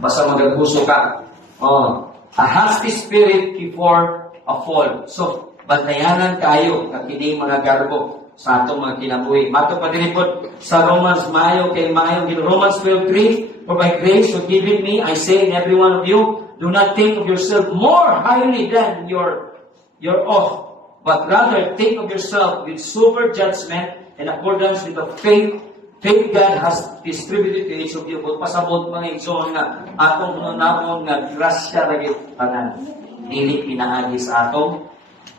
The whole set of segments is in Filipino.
Basta magaguso ka. A hasty spirit before a fall. So, bantayanan kayo na kining mga garbo sa atong mga kinabuhi. Mato pa din po sa Romans Romans 12:3, for by grace you given me, I say in every one of you, do not think of yourself more highly than your oath, but rather think of yourself with sober judgment in accordance with the faith God has distributed to each of you. Kung pasabot mga igsoon nga, atong unamon nga grasya lagi tanan. Dili pinaagi sa atong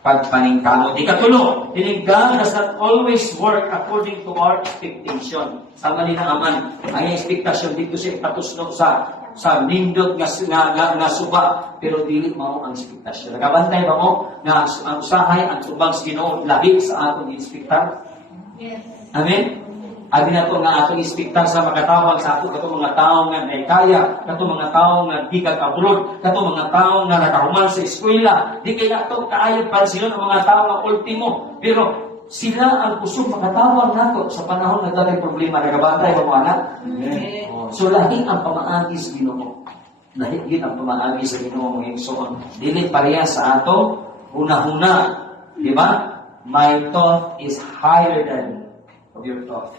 pagpaningkamot. Ikatulo, God does not always work according to our expectation. Sa malinaman, ang expectation dito siya patusno sa nindot nga suba, pero dili mao ang expectation. Nagabantay ba mo nga ang usahay ang subang sa Ginoo labi sa atong expectar? Yes. Amen. Abi na to nga atong ispektar sa makatawag sa ato katong mga tawo nga naikaya, katong mga tawo nga di kag-abroad, katong mga tawo nga nakahuman sa eskwela. Di kay nato kaayo pa sila ang mga tawo nga ultimo, pero sila ang kusog makatawag nato sa panahon nga daghang problema. Nagabantay ba mo anak? So lahi ang pamaagi sa Ginoo. Lahi gid ang pamaagi sa Ginoo mo igsoon. Dili pareha sa ato hunahuna, di ba? My thought is higher than of your thought.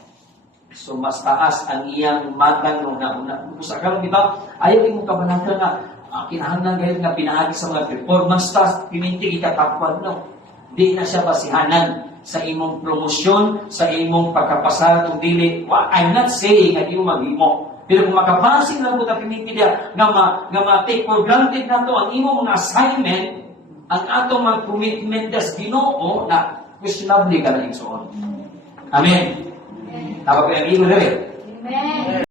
So, mas taas ang iyang matang nung nauna. Sa karon dito, ayaw mo kabanatan na kinahanglan ngayon nga pinaagi sa mga performance task, piminti ikatapwan, no? Di na siya basihanan sa imong promosyon, sa imong pagkapasal, kung dili. Well, I'm not saying na di mo maghimo. Pero kung makapasing lang po na piminti niya, nga ma-take for granted na to ang imong mga assignment, ang atong mga commitment das Ginoo na questionably ka na igsoon. Amen. Tapos yung imo na rin. Amen.